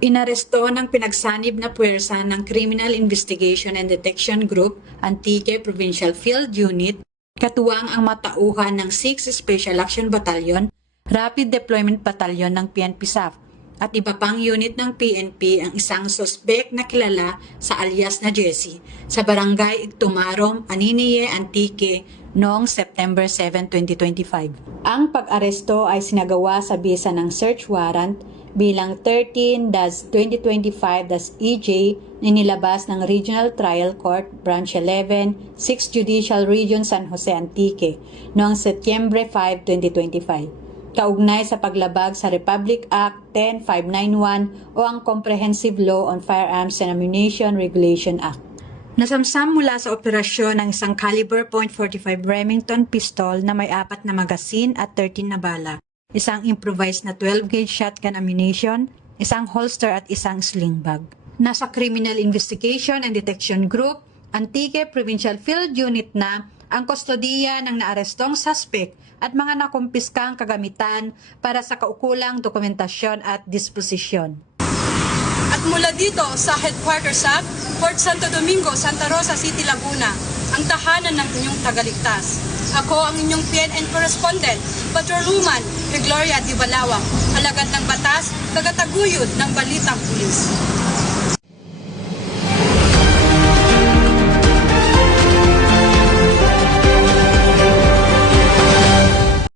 Inaresto ng pinagsanib na puwersa ng Criminal Investigation and Detection Group, Antique Provincial Field Unit, katuwang ang matauhan ng 6 Special Action Battalion, Rapid Deployment Battalion ng PNP-SAF, at iba pang unit ng PNP ang isang suspect na kilala sa alias na Jessie sa Barangay Igtumarom, Aniniye, Antique noong September 7, 2025. Ang pag-aresto ay sinagawa sa bisa ng search warrant bilang 13-2025-EJ na nilabas ng Regional Trial Court Branch 11, 6th Judicial Region San Jose Antique noong Setyembre 5, 2025. Kaugnay sa paglabag sa Republic Act 10591 o ang Comprehensive Law on Firearms and Ammunition Regulation Act. Nasamsam mula sa operasyon ng isang caliber .45 Remington pistol na may 4 na magasin at 13 na bala, isang improvised na 12-gauge shotgun ammunition, isang holster at isang sling bag. Nasa Criminal Investigation and Detection Group, Antique Provincial Field Unit na ang kustodiya ng naarestong suspect at mga nakumpiskang kagamitan para sa kaukulang dokumentasyon at disposisyon. At mula dito sa headquarters sa Fort Santo Domingo, Santa Rosa City, Laguna, ang tahanan ng inyong tagaligtas. Ako ang inyong PNN correspondent, Patrolwoman Gloria Di Balawak, alagad ng batas, tagataguyod ng Balitang Pulis.